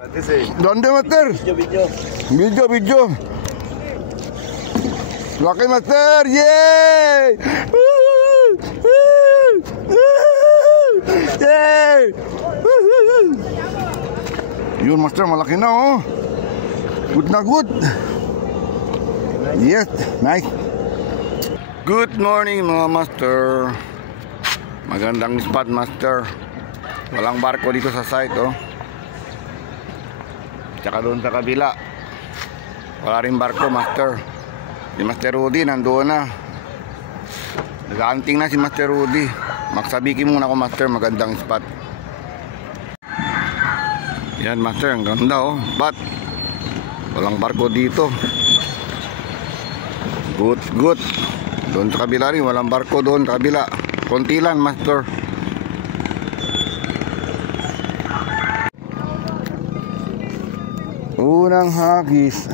Ganda, master. Video. Laki, master. Yay! Yay! Yun, master, malaki na, oh. Good na good. Yes, nice. Good morning, mga master. Magandang spot, master. Walang barko dito sa site, oh. Tsaka doon sa kabila wala rin barko, master. Si Master Rudy nandoon na. Nag-aanting na si Master Rudy. Magsabikin muna ako, master, magandang spot. Yan, master, ang ganda, oh. But walang barko dito. Good. Doon sa kabila rin walang barko, doon sa kabila konti lang, master. Unang hagis.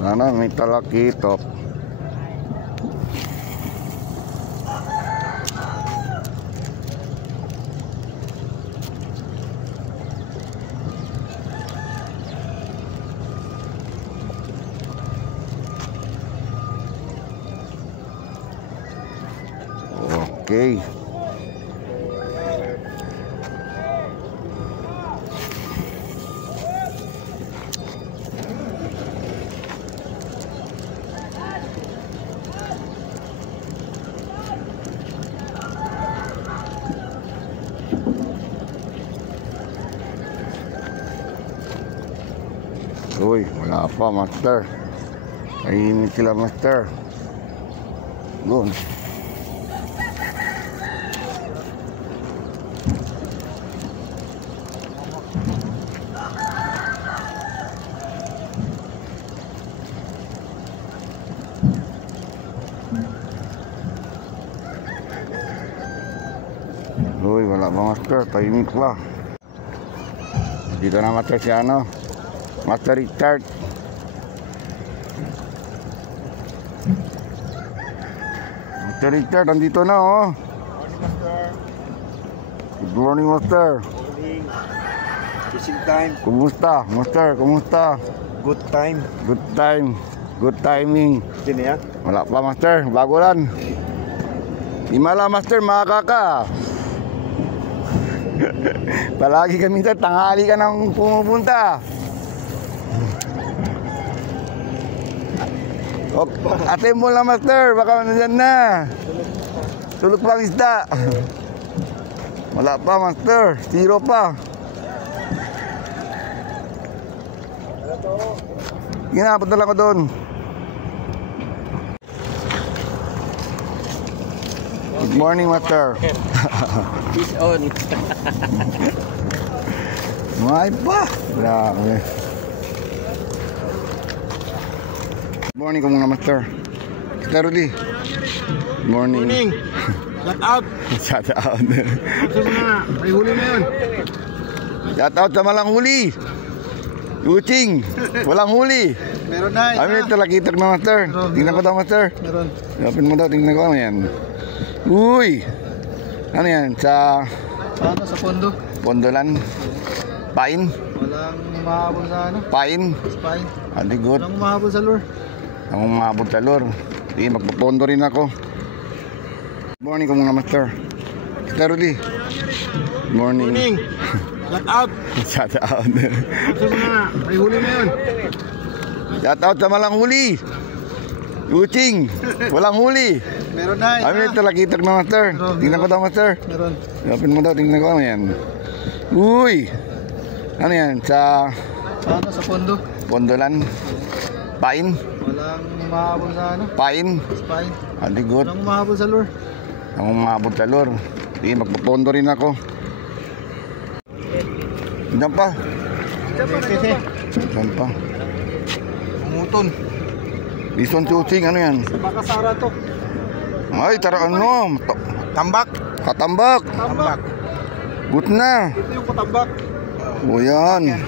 Sana may talakitok. Okay. Uy, wala pa, master. Kainin sila, master. Doon. Uy, wala pa, master. Tahimik pa. Dito na, master, si ano, Master Richard. Master Richard, nandito na, oh. Good morning, master. Morning. Fishing time. Kumusta, master? Kumusta? Good time. Good time. Good timing. Sino yan? Wala pa, master. Bago lang. Himala, master, makaka. Palagi kami sa tanghali ka nang pumupunta. Ate mo lang, master. Baka nandyan na. Tulog pang isda. Wala pa, master. Zero pa. Ginapot na lang ko doon. Good morning, master. Fish on. May pa. Grabe. Good morning ko muna, master. Master Rudy. Good morning. Shout out. Shout out. Ito na. May huli na yun. Shout out sa malang huli. Yuching. Walang huli. Meron na. Ay, may talakitok na, master. Tingnan ko daw, master. Meron. Lapin mo daw, tingnan ko. Ano yan? Uy. Ano yan? Sa Ano sa pondo? Pondolan. Pain. Walang mahabol sa ano? Pain. Spine. Adi good. Walang mahabol sa lure. Ang umabot sa lure. Sige, magpapondo rin ako. Good morning ko muna, master. Master Rudy. Good morning. Morning. Shout out. Shout out. Ito na. May huli na yun. Shout out sa malang huli. Yuching. Walang huli. Meron na. Ay, may talakitok na, master. Tingnan ko daw, master. Meron. Lapin mo daw, tingnan ko. Ano yan? Uy. Ano yan? Sa Ano sa pondo? Pondolan. Pain. Walang mahabol sa ano? Pain. Spine. Adi good. Walang mahabol sa lure. Ang umabot sa lure. Sige, magpapondo rin ako. Diyan pa. Diyan pa. Umuton. Bison chuching, ano yan? Baka sara to. Ay, tara ano? Tambak. Katambak. Tambak. Good na. Ito yung katambak. O yan.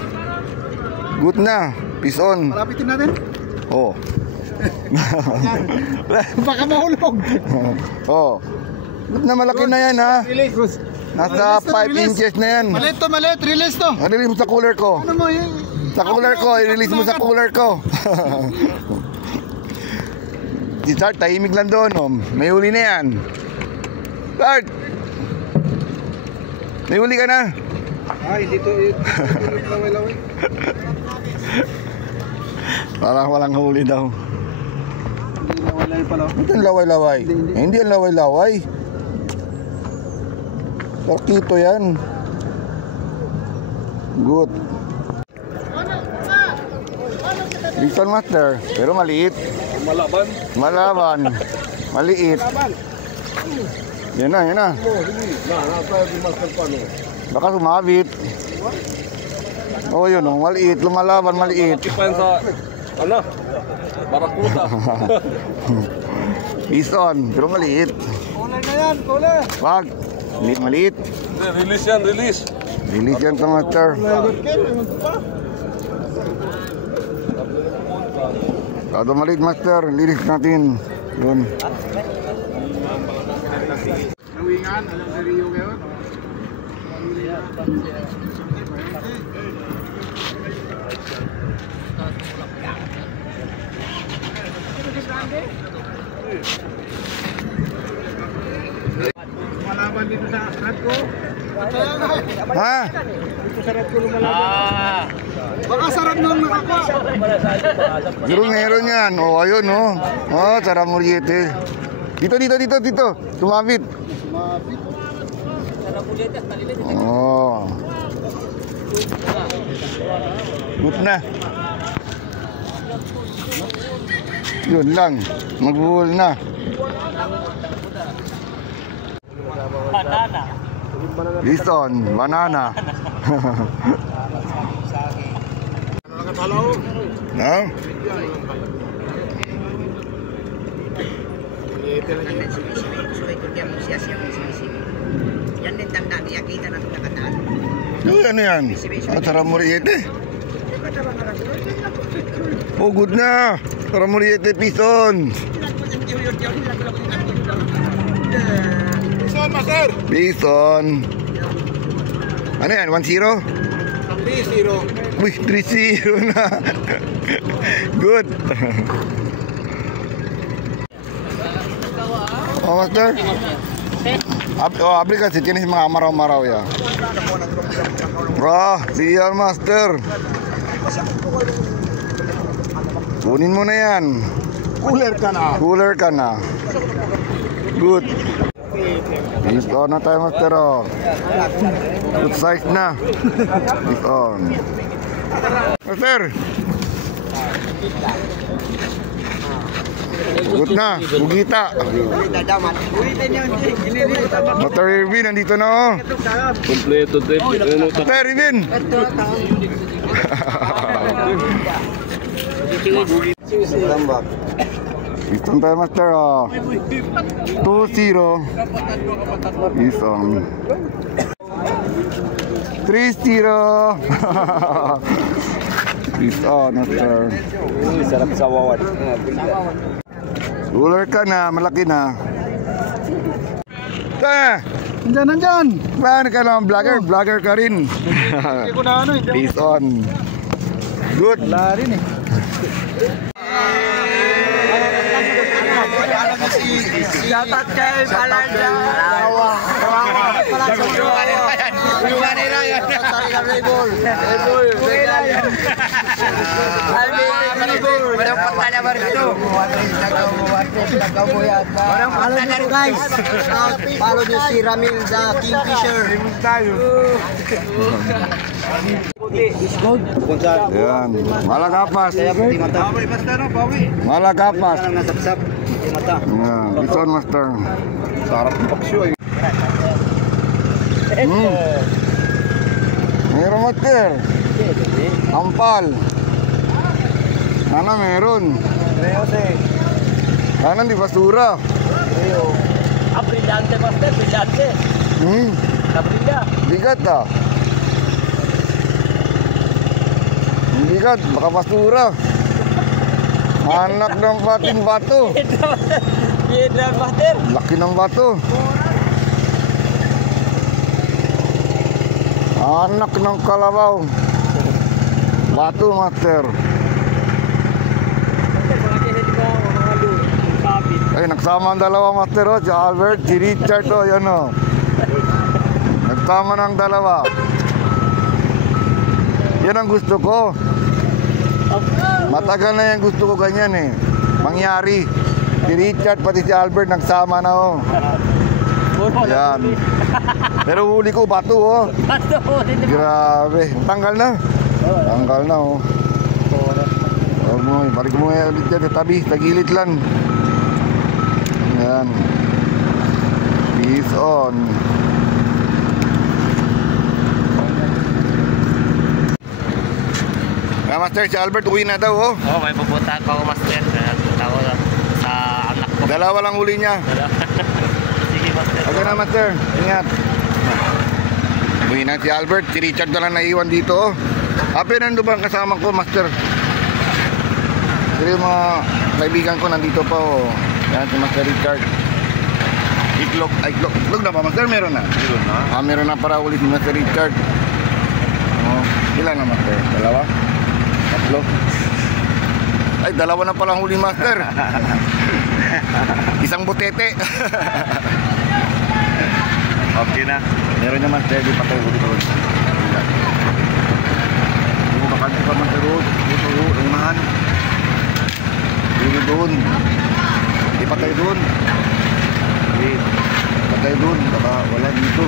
Good na. Peace on. Malapitin natin. Oh. Baka mahulog. Oh. Ba't na malaki na yan ha? Release. Nasa 5 inches na yan. Maliit to, maliit. Release to. Release mo sa cooler ko. Ano mo yun? Sa cooler ko, i-release mo sa cooler ko. Si Sart, tahimik lang doon. Oh. May huli na yan. Sart! May huli ka na? Ay, hindi to. Laway-laway. Parang walang huli daw. Laway-laway pala. Ito yung laway-laway. Hindi yung laway-laway. Tortito yan. Good. Listen master, pero maliit. Malaban. Malaban. Maliit. Yan na, yan na. Baka sumabit. Oh, yun, oh, maliit. Lumalaban, maliit. Ipan sa, barakuda. Bison, pero maliit. Kulay na yan, kulay. Wag. Maliit. Release yan, release. Release yan sa master. Kado maliit master, lilis natin. Yun. Nawingan, alam sa Rio ngayon? Malaban dito sa asarat ko. Ha? Dito sa asarat ko lumalaban. Baka sarap nung nakakuha. Zero meron yan. Oh, ayun, oh. Oh, Sara Muriete. Dito. Tumabit. Oh. Good na. Yun lang. Magbuhol na. Banana. Bison, banana. No? Yan din tanda niya kita na nakataan. Ano yan? Sara Muriete. Oh, good na. Sara Muriete, Bison. Bison, master! Bison. Ano yan? 1-0? 3-0. Uy, 3-0 na. Good. Oh, master? Abri kasi jenis mga amaraw-maraw ya. Bro, siya master. Kunin mo na yan. Cooler ka na. Good. Is on na tayo master. Oh. Good size na. Is on. Master. Good na. Bugita. Master Irvin, nandito na oh. Kompleto din. Master Irvin. Tambak. Isang tayo master oh. 2-0. Isang 3-0. Isang master. Sarap sa wawan. Cooler ka na, malaki na. Nandyan. Paano ka naman vlogger? Vlogger ka rin. Hindi ko na ano. Peace on. Good. Wala rin eh. Shoutout kay Palanda. Tulungan nila yan. Walang pagtala ba rito? Walang pagtala rin guys. Follow nyo si Ramil the Kingfisher. Yan. Malakapas. Malakapas. Yan. Bison master. Sarap ng paksyo eh. Meron master. Ampal. Sana meron. Sana di basura. Brillante master, brillante. Brilla. Bigat ah. Bigat, baka basura. Anak ng pating bato. Piedra master. Laki ng bato. Anak ng kalabaw. Batu, master. Ay, nagsama ang dalawa, master. Oh. Si Albert, si Richard. Oh, yan oh. Nagsama ng dalawa. Yan ang gusto ko. Matagal na yan gusto ko ganyan eh. Mangyari. Si Richard pati si Albert nagsama na oh. Yan. Pero huli ko bato oh. Grabe. Tanggal na. Tanggal na oh. Balik mo yan ulit dyan sa tabi. Sa gilid lang. Yan. Peace on. Master, si Albert uwi na daw oh. Oh, may pupuntahan pa ako, master. Tao sa anak ko. Dalawa lang uli niya. Sige, master. Okay na, master. Ingat. Uwi na si Albert. Si Richard na lang naiwan dito oh. Ape, nandun ba ang kasama ko, master? Pero yung mga kaibigan ko nandito pa oh. Yan si Master Richard. Iklog. Ay, iklog na ba, master? Meron na? Meron na. Meron na para uli si Master Richard. Oh, ilan na, master? Dalawa? Tatlo? Ay, dalawa na palang huli, master. Isang butete. Okay na. Meron niya, master. Di pa tayo huli ko. Hindi mo bakanti pa, master. Ito, unahan. Hindi doon. Di pa tayo doon. Di pa tayo doon. Baka wala dito.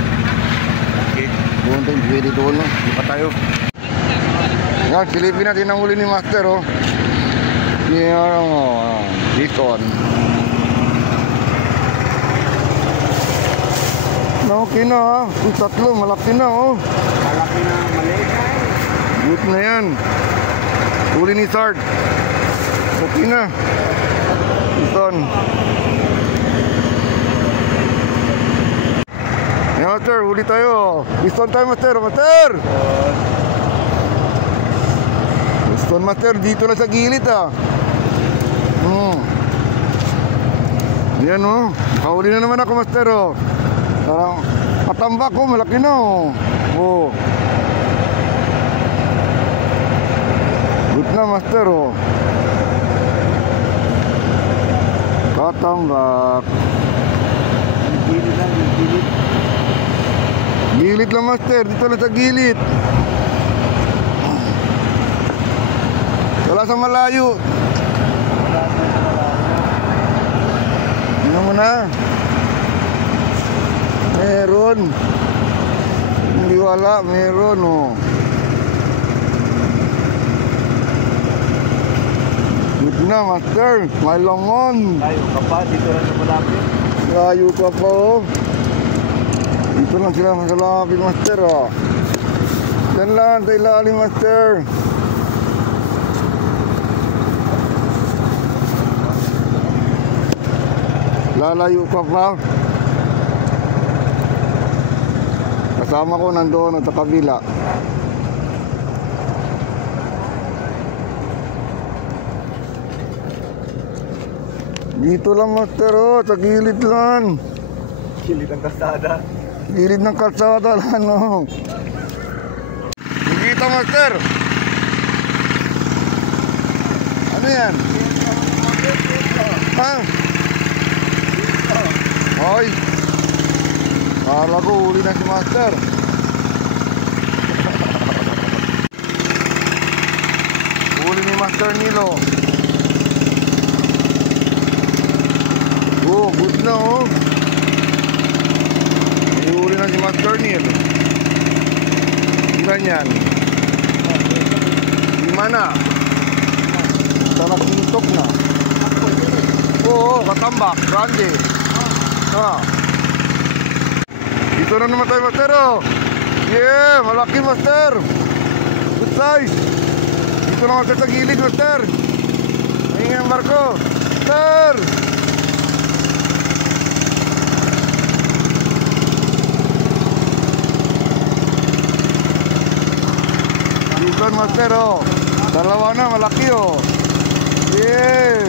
Okay. Doon tayo. Pwede doon. Di pa tayo. Yan, silipin natin ang huli ni master oh. Yan oh. Dito on. Okay na ha. Yung tatlo, malaki na oh. Malaki na, maliit na. Good na yan. Huli ni Sard. Okay na. Ison. Yan master, huli tayo. Ison tayo master. Master! Ison master, dito na sa gilid ah. Yan oh. Kahuli na naman ako master oh. Parang matambak ko, malaki na oh. Oh. Good na master oh. Katambak. Gilid lang, gilid. Gilid lang master, dito lang sa gilid. Wala sa malayo. Ano mo na? Meron. Hindi wala, meron oh. Good na master, may longon. Tayo ka pa, dito lang sa malapit. Layo pa po oh. Dito lang sila sa lapit master oh. Yan lang, sa ilalim master. Lalayo pa pa. Kasama ko nandoon at sa kabila. Dito lang master oh, sa gilid lang. Gilid ang kasada. Gilid ng kalsada lang oh. Dito master. Ano yan? Ha? Hoy. Kala ko huli na si master. Huli ni Master Nilo. Oh, good na oh. May huli na si Master Nilo. Ilan yan? 5 na. Talakintok na. Oo, katambak, grande. Ah. Dito na naman tayo master oh. Yeah, malaki master. Good size. Dito na master sa gilid master. Ayun ang barko. Master. Dito master oh. Dalawa na malaki oh. Yeah.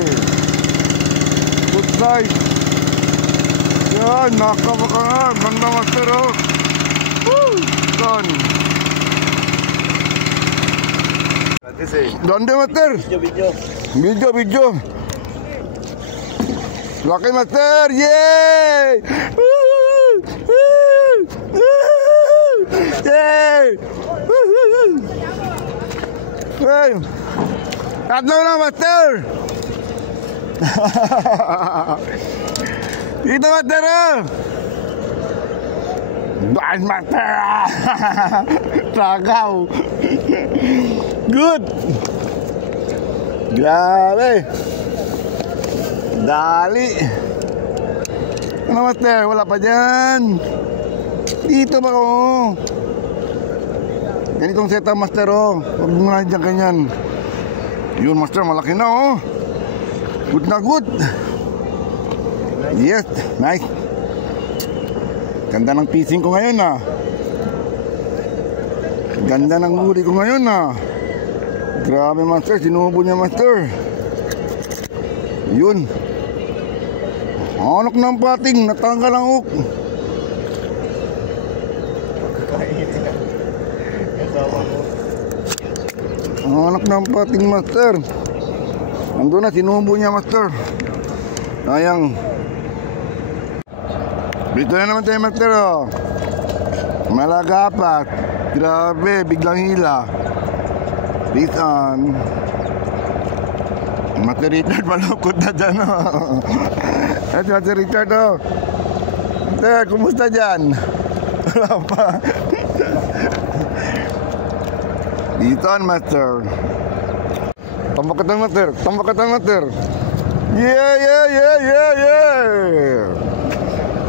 Good size. Yan, nakabaka nga. Ganda master oh. Woo! Gone. Ganda, master. Video. Laki, master. Yay! Yay! Hey! Tatlo na, master. Dito, master. Dahil, master. Tragaw. Good. Grabe. Dali. Ano, master? Wala pa dyan. Dito ba ko? Ganitong setup, master, oh. Huwag mo na dyan ganyan. Yun, master, malaki na, oh. Good na good. Yes, nice. Ganda ng fishing ko ngayon, ah. Ganda ng huli ko ngayon, ah. Grabe, master, sinubo niya, master. Yun. Anak ng pating, natanggal ang hook. Anak ng pating, master. Nandun na, sinubo niya, master. Sayang. Dito na naman tayo, master, oh. Malagapat. Grabe, biglang hila. Lisan. Master Richard, malukot na dyan, oh. At Master Richard, oh. Master, kumusta dyan? Wala pa. Dito, master. Tambakatan, master. Tambakatan, master. Yeah.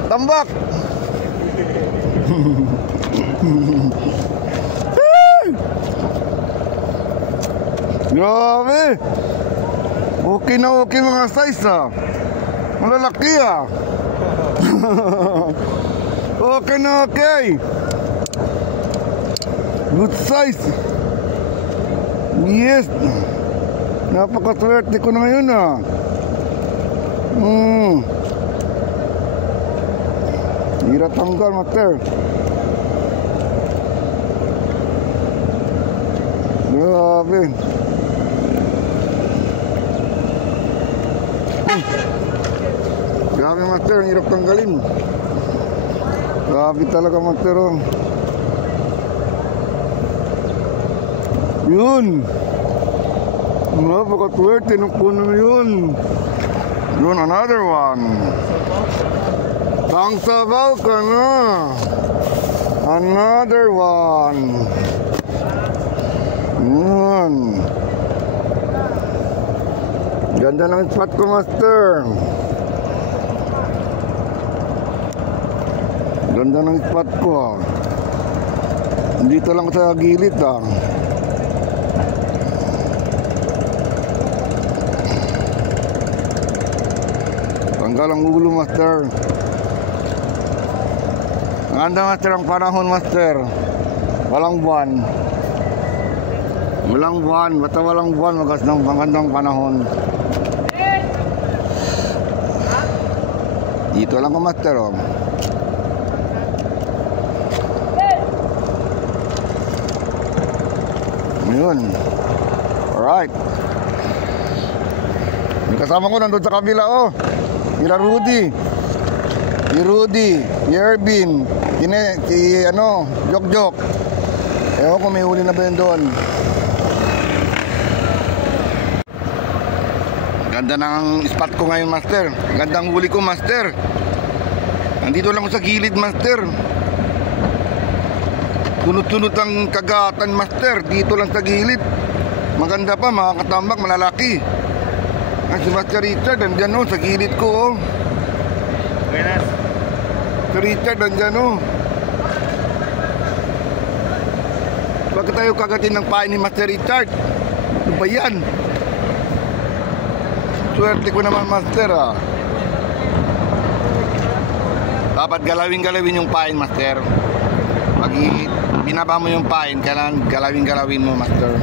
Tambak. Grabe. Okay na okay mga size, ah. Malalaki, ah. Okay na okay. Good size. Yes. Napakaswerte ko na ngayon, ah. Hirap tanggal, master. Grabe. Grabe, master, ang hirap tanggalin. Grabe talaga, master, oh. Yun. Napakaswerte ng puno na yun. Yun, another one. Tangsabaw ka na. Another one. Yun. Ganda ng spot ko, master. Ganda ng spot ko, ah. Dito lang sa gilid, ah. Tanggal ang ulo, master. Maganda, master, ang panahon, master. Walang buwan. Walang buwan. Basta walang buwan, magandang panahon. Dito lang ko, master, oh. Ayun. Alright. Yung kasama ko nandun sa kabila, oh. Ira Rudy. Si Rudy, si Ervin, si Jok. Ewan ko may huli na ba yun doon. Ganda ng spot ko ngayon, master. Gandang huli ko, master. Nandito lang ako sa gilid, master. Tunod-tunod ang kagatan, master. Dito lang sa gilid. Maganda pa, mga katambak, malalaki. Si Master Richard, nandyan, oh, sa gilid ko, oh. Buenas. Si Richard, nandyan, oh. Bakit tayo kagatin ng pain ni Master Richard? Ano ba yan? Swerte ko naman, master, ah. Dapat galawin yung pain, master. Pag binaba mo yung pain, kailangan galawin mo, master.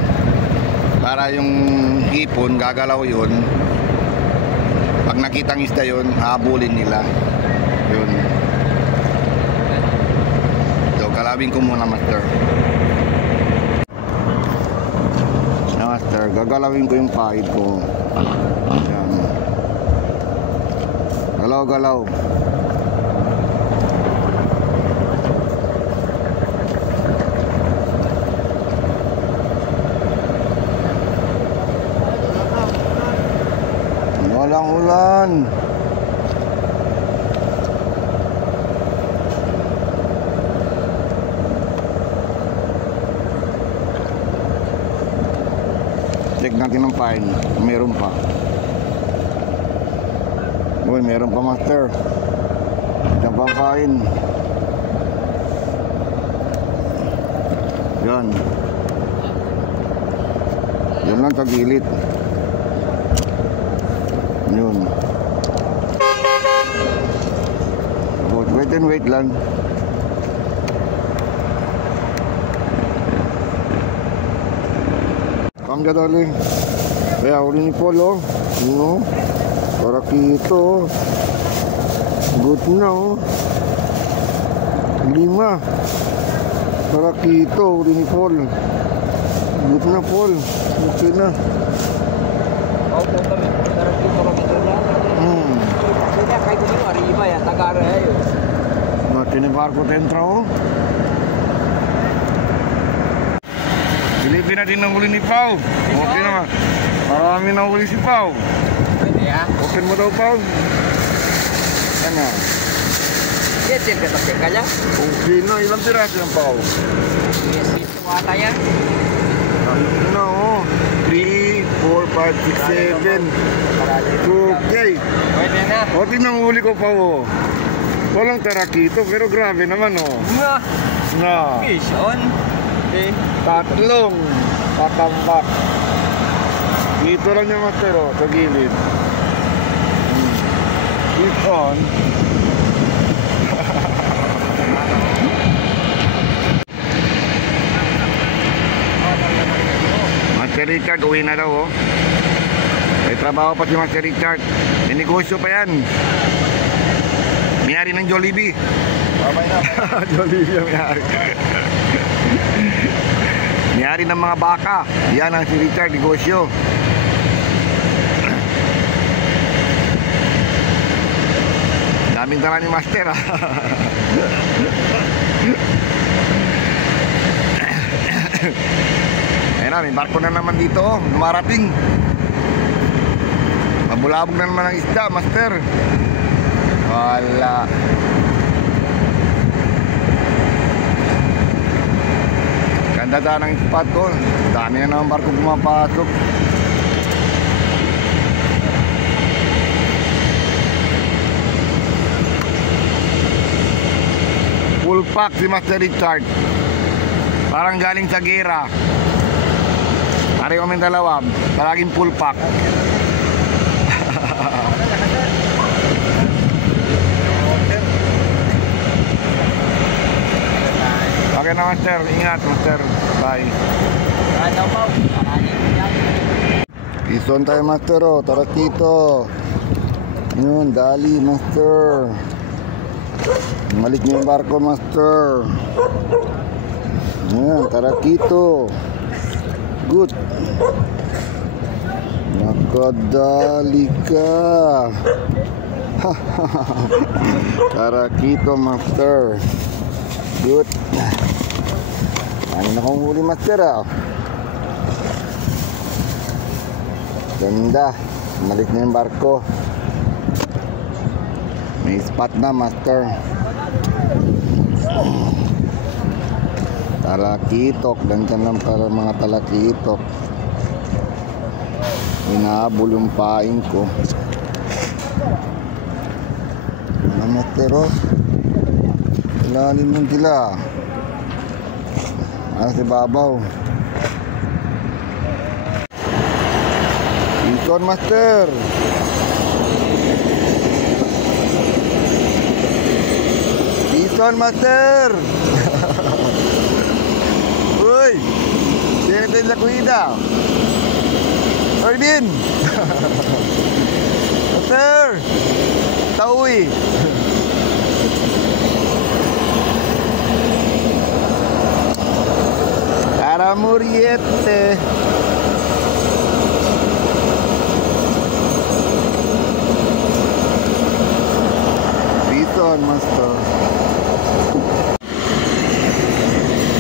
Para yung hipon, gagalaw yun. Pag nakitang isda yun, habulin nila. Yun. So, galawin ko muna, master. master. Gagalawin ko yung pahid ko. Yan. Galaw-galaw. Walang ulan. Check natin ang pine. Meron pa. Uy, meron pa master. Diyan pa ang pine. Yan. Yan lang sa gilid. Yun. Wait and wait lang. Come dyan, darling. Kaya uli ni Paul, oh. Yun, oh. Tarakito, oh. Good na, oh. 5. Tarakito, uli ni Paul. Good na, Paul. Okay na. Tinibar ko tentro. Silipin natin ang huli ni Pau. Okay naman. Marami na huli si Pau. Pwede ya? Open mo daw, Pau. Ano? Yes, sir. Kasapin ka niya? Okay na. Ilang tiraso yung Pau? Yes, ito ata yan. No. 3, 4, 5, 6, 7. Okay. Pwede na. Okay na huli ko, Pau. Walang tarakito, pero grabe naman, oh. Na. Fish on. Okay. 3 tatambak. Dito lang yung master, oh, sa gilid. Fish on. Master Richard, uwi na daw, oh. May trabaho pa si Master Richard. May negosyo pa yan. May-ari ng Jollibee. Babay na. Jollibee ang may-ari. May-ari ng mga baka. Yan ang si Richard, negosyo. Daming tala ni Master, ha. Ayun na, may barko na naman dito, lumarating. Mabulabog na naman ang isda, Master. Wala. Ganda ng spot ko. Dami na naman barko pumapasok. Full pack si Master Richard. Parang galing sa gera. Pare kami dalawa. Palaging full pack. Okay na, Master. Ingat, Master. Bye. Ison tayo, Master, oh. Tara dito. Yun, dali, Master. Malik niyo yung barko, Master. Yan, tara dito. Good. Nakadali ka. Tara dito, Master. Good. Ano na kong huli, Master, ah. Ganda. Malik na yung barko. May spot na, Master. Talakitok. Dantan lang para mga talakitok. Inahabol yung paing ko. Ano, Master, oh. Ilalim yung tila. Ano si babaw? Ikon, Master. Ikon, Master. Uy, sino tayo sa kuida? Ordin. Master. Taui. Para Muriete. Yan, master.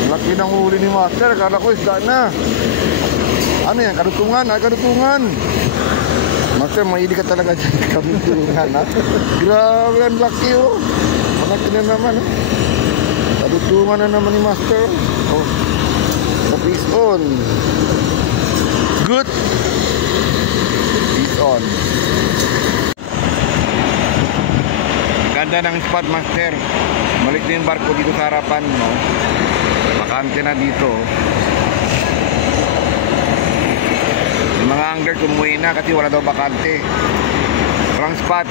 Laki ng huli ni master. Kala ko isda na. Ano yan? Kadutungan. Ay, kadutungan. Master, mahilig ka talaga dyan. Kadutungan, ha? Grabe, ang laki, oh. Malaki na naman, oh. Kadutungan na naman ni master. Oh. The fish on. Good. Fish on. Ganda ng spot, master. Balik din yung barko dito sa harapan, no? Bakante na dito. Yung mga angler tumuwi na kasi wala daw bakante. Wrong spot.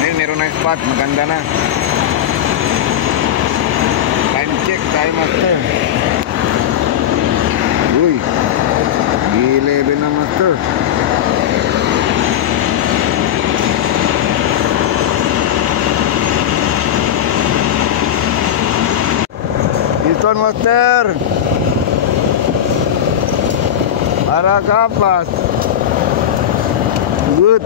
Ngayon meron na yung spot, maganda na. Time check tayo, master. Uy, 11 na, master. Ito, master. Para kapas. Good.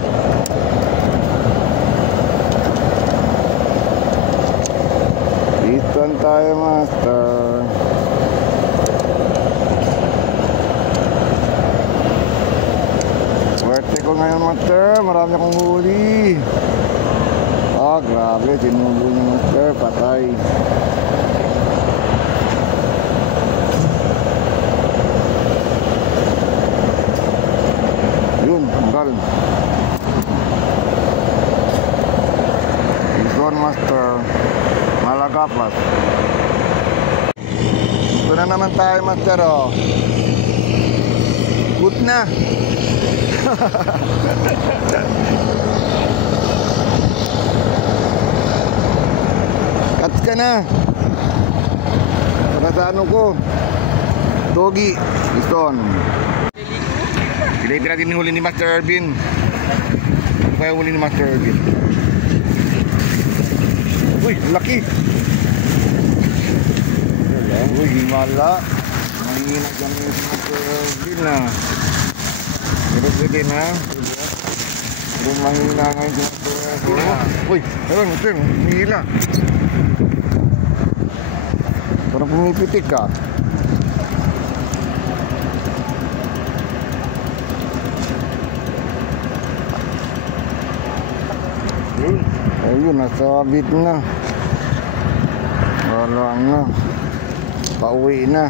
Ito tayo, master. Swerte ko ngayon, master. Marami akong huli. Ah, grabe. Tinubo niya, master. Patay. Yun, tanggal. Ison, master. Malagapas. Ito na naman tayo, master, oh. Good na. Cut ka na. Saka sa ano ko, Togi, Ison. Pilay natin huli ni Master Ervin. Kaya huli ni Master Ervin. Uy, laki. Uy, himala. Mahina kami si Master Ervin na. Pero pwede na. Pero mahina ngayon si Master Ervin na. Uy, meron, Master, hihila. Parang pumipitik ka. Ayun, nasabit na. Wala na. Pauwi na.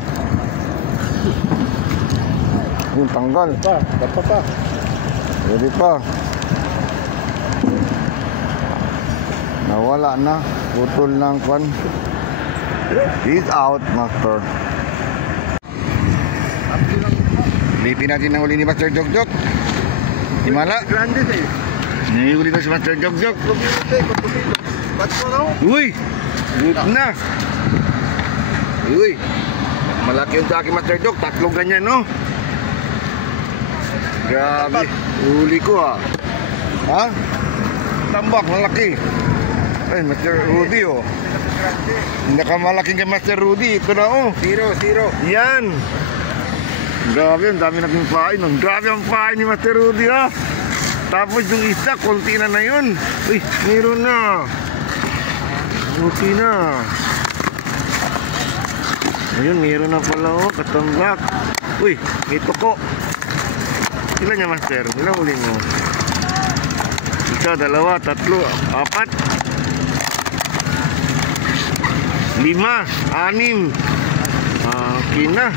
Yung tanggal. Dapat pa. Pwede pa. Nawala na. Putol ng kwan. He's out, master. Lipin natin ang uli ni Master Jogjog. Himala. Grande eh. Nahihuli na si Master Jogjog. Uy! Good na. Uy! Malaki yung sa akin, Master Jog. Tatlong ganyan, no? Grabe. Huli ko, ha? Ha? Tambak, malaki. Ay, Master Rudy, oh. Nakamalaking kay Master Rudy. Ito na, oh. Zero. Yan. Grabe, ang dami nating pain. Grabe ang pain ni Master Rudy, ha? Tapos yung isa, konti na na yun. Uy, meron na. Konti na. Ayun, meron na pala, oh. Katambak. Uy, may tuko. Ilan niya, master? Ilan uli mo? Isa, dalawa, tatlo, apat, 5, 6. Okay na.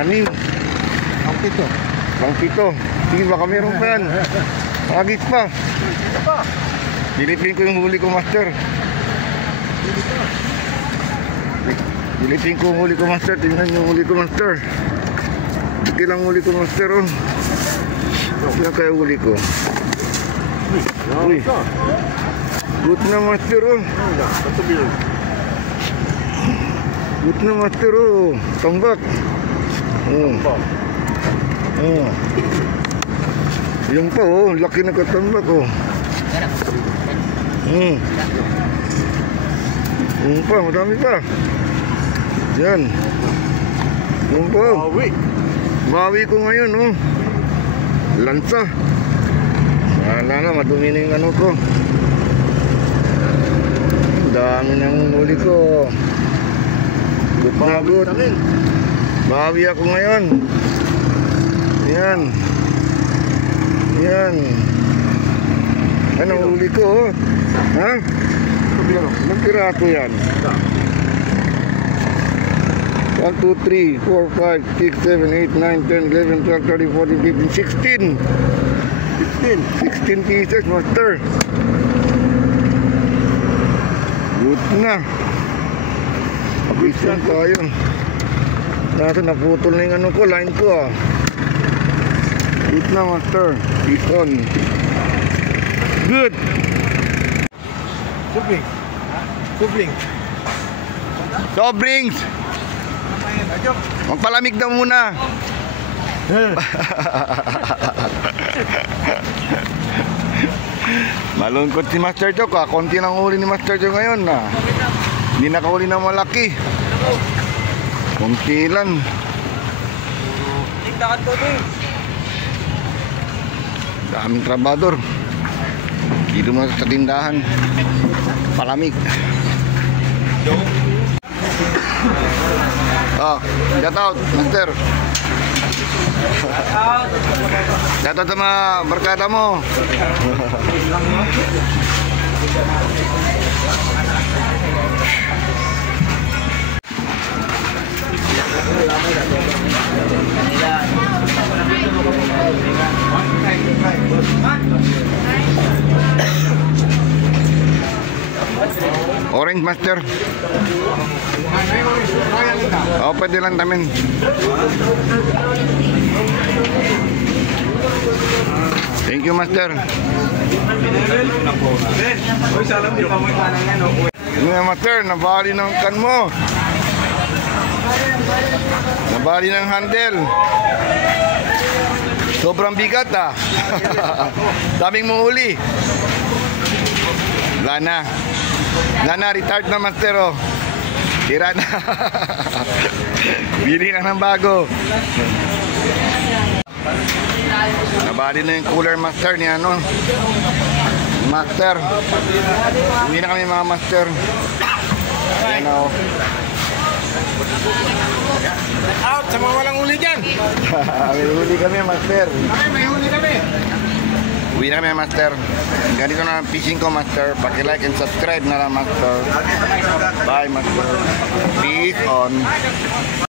6. Ang pito. Bang 7. Sige, baka meron pa yan. Agit pa. Dilipin ko yung huli ko, master. Dilipin ko yung huli ko, master. Tingnan yung huli ko, master. Dito lang huli ko, master, oh. Sino kaya huli ko? Uy. Good na, master, oh. Good na, master, oh. Tambak. Yung pa, oh. Laki na katambak, oh. Yung pa, madami pa. Yan. Yung pa, oh. Bawi ko ngayon, oh. Lansa. Wala na, madumi na yung ano ko. Dami ng huli ko. Good na good. Bawi ako ngayon. Yan. Yan. Anong huli ko? Ha? Magpirato yan. 1, 2, 3, 4, 5, 6, 7, 8, 9, 10, 11, 12, 13, 14, 15, 16 pieces, master. Good na. Pabisan tayo. Nasa naputol na yung ano ko, line ko ah. Good na, master. Fish on. Good. Sobrings. Magpalamig daw muna. Malungkot si Master Joe. Konti lang huli ni Master Joe ngayon na. Hindi nakahuli na malaki. Konti lang. Daming trabador. Dito mo sa tindahan. Palamig. Oh, shout out, Master. Shout out sa mga barkada mo. Orange, Master. Oh, pwede lang tamin. Thank you, Master. Ano, Master, nabali ng kan mo. Nabali ng handle. Sobrang bigat ah. Daming muhuli. Wala na, retard na, Master oh. Tira na. Bili na ng bago. Nabali na yung cooler, Master, ni ano. Master. Hindi na kami mga Master. Ayan o. Out sa mga walang huli dyan. May huli kami, Master. May huli kami. Uwi na kami, Master. Ganito na ang fishing ko, Master. Paki-like and subscribe na lang, Master. Bye, Master. Peace on.